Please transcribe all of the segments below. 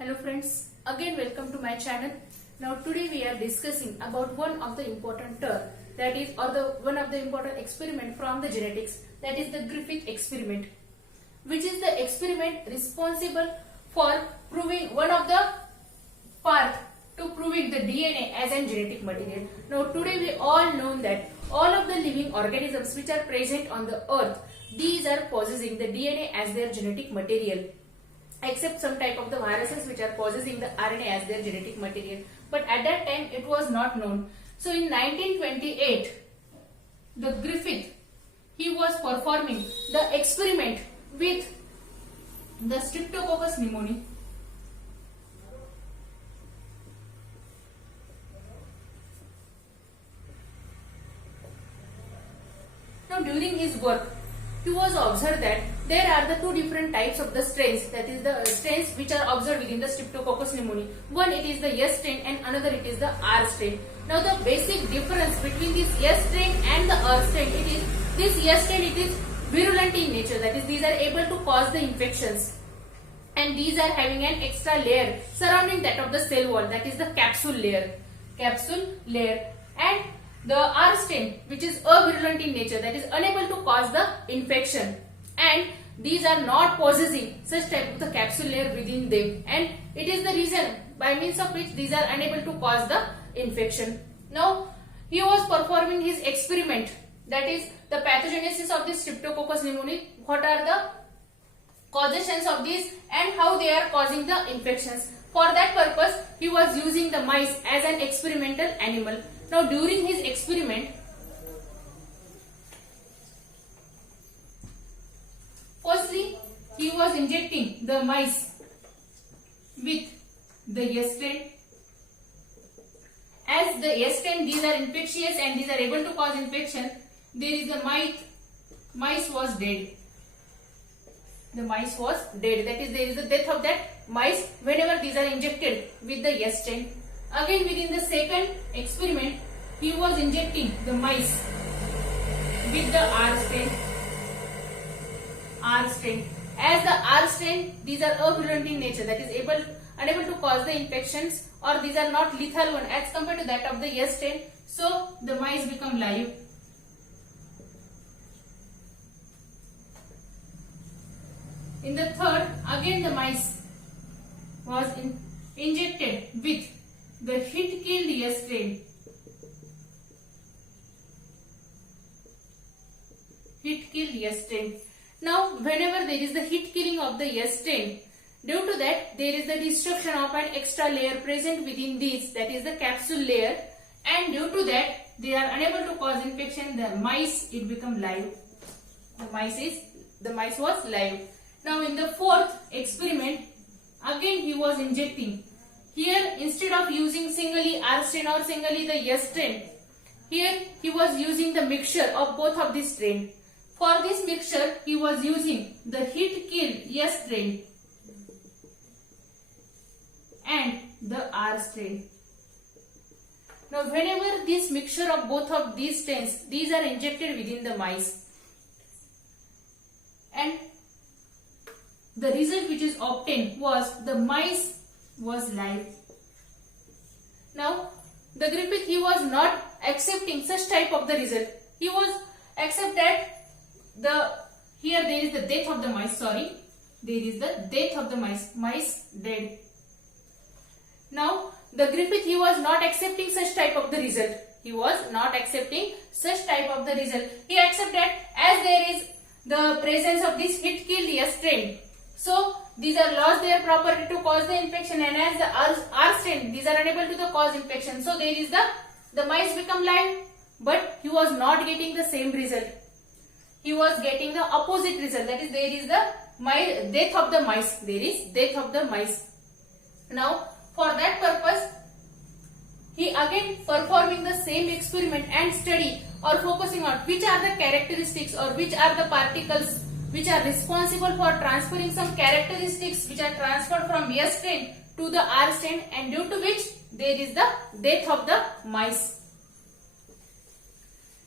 Hello friends, again welcome to my channel. Now today we are discussing about one of the important term that is one of the important experiment from the genetics, that is the Griffith experiment, which is the experiment responsible for proving one of the part to proving the DNA as a genetic material. Now today we all know that all of the living organisms which are present on the earth, these are possessing the DNA as their genetic material, except some type of the viruses which are possessing the RNA as their genetic material. But at that time it was not known. So in 1928, the Griffith, he was performing the experiment with the Streptococcus pneumoniae. Now during his work, he was observed that there are the two different types of the strains, that is the strains which are observed within the Streptococcus pneumoniae. One, it is the S strain and another it is the R strain. Now the basic difference between this S strain and the R strain, it is this S strain, it is virulent in nature, that is these are able to cause the infections, and these are having an extra layer surrounding that of the cell wall, that is the capsule layer. And the R strain, which is avirulent in nature, that is unable to cause the infection, and these are not possessing such type of the capsule layer within them, and it is the reason by means of which these are unable to cause the infection. Now he was performing his experiment, that is the pathogenesis of the Streptococcus pneumoniae, what are the causations of these and how they are causing the infections. For that purpose he was using the mice as an experimental animal. Now during his experiment, firstly he was injecting the mice with the S strain. As the S strain, these are infectious and these are able to cause infection, there is the mice was dead. The mice was dead, that is there is the death of that mice whenever these are injected with the S strain. Again within the second experiment, he was injecting the mice with the R strain. As the R strain, these are avirulent in nature, that is unable to cause the infections, or these are not lethal one as compared to that of the S strain. So the mice become live. In the third, again the mice was injected with the hit-killed S strain. Now whenever there is the hit killing of the S strain, due to that there is the destruction of an extra layer present within these, that is the capsule layer, and due to that they are unable to cause infection. The mice, it become live. The mice was live. Now in the fourth experiment, again he was injecting. Here instead of using singly R strain or singly the S strain, here he was using the mixture of both of these strain. For this mixture he was using the hit-killed S strain and the R strain. Now whenever this mixture of both of these strains, these are injected within the mice, and the result which is obtained was the mice was live. Now the Griffith, he was not accepting such type of the result. He was accept that here there is the death of the mice, mice dead. Now the Griffith, he was not accepting such type of the result. He accepted that as there is the presence of this hit-killed S strain, so these are lost their property to cause the infection, and as the R strain, these are unable to cause infection. So there is the mice become live, but he was not getting the same result. He was getting the opposite result, that is there is the death of the mice. Now for that purpose, he again performing the same experiment and study or focusing on which are the characteristics or which are the particles which are responsible for transferring some characteristics which are transferred from S strain to the R strain, and due to which there is the death of the mice.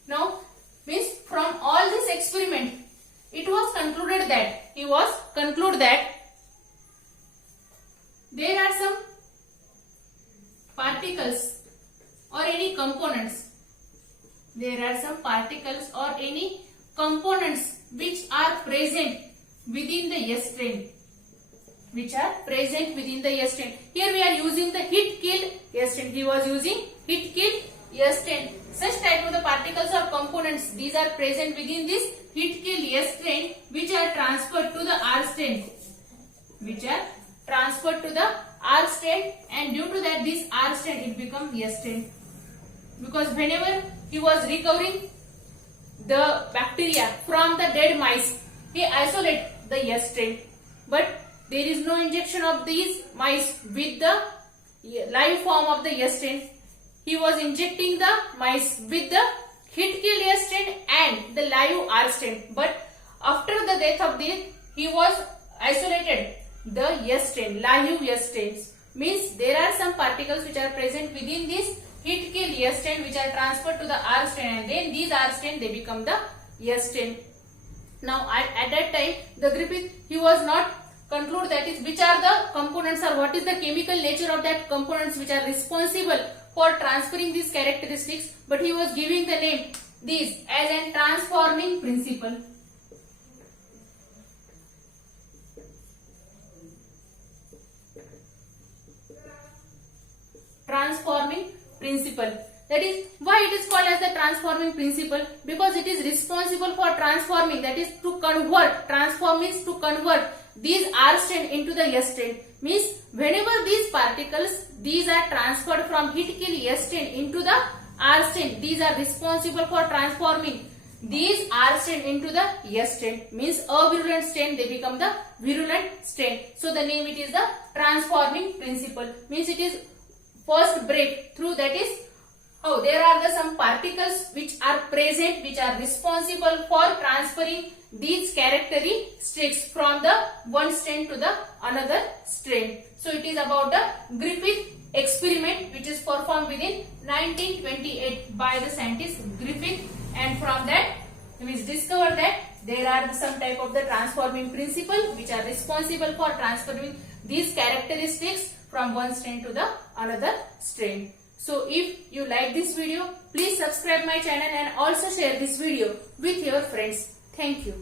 Now means from all this experiment, it was concluded that there are some particles or any components. There are some particles or any components which are present within the S strain. Which are present within the S strain. Here we are using the heat-killed S strain. He was using heat-killed S strain. Such type of the particles or components, these are present within this heat-killed S strain, which are transferred to the R strain. Which are transferred to the R strain, and due to that this R strain it becomes S strain. Because whenever he was recovering the bacteria from the dead mice, he isolated the S strain. But there is no injection of these mice with the live form of the S strain. He was injecting the mice with the heat-killed S strain and the live R strain. But after the death of this, he was isolated the S strain, live S strains. Means there are some particles which are present within this heat-killed S strain which are transferred to the R strain, and then these R strain they become the S strain. Now at that time the Griffith, he was not conclude that is which are the components or what is the chemical nature of that components which are responsible for transferring these characteristics, but he was giving the name these as a transforming principle. Transforming principle. That is why it is called as the transforming principle, because it is responsible for transforming, that is to convert. Transform means to convert these R strain into the S strain. Means whenever these particles, these are transferred from heat-killed S strain into the R strain, these are responsible for transforming these R strain into the S strain. Means a virulent strain, they become the virulent strain. So the name it is the transforming principle. Means it is first breakthrough, that is how there are some particles which are present, which are responsible for transferring these characteristics from the one strain to the another strain. So it is about the Griffith experiment which is performed within 1928 by the scientist Griffith, and from that we discovered that there are some type of the transforming principle which are responsible for transferring these characteristics from one strain to the another strain. So if you like this video, please subscribe my channel and also share this video with your friends. Thank you.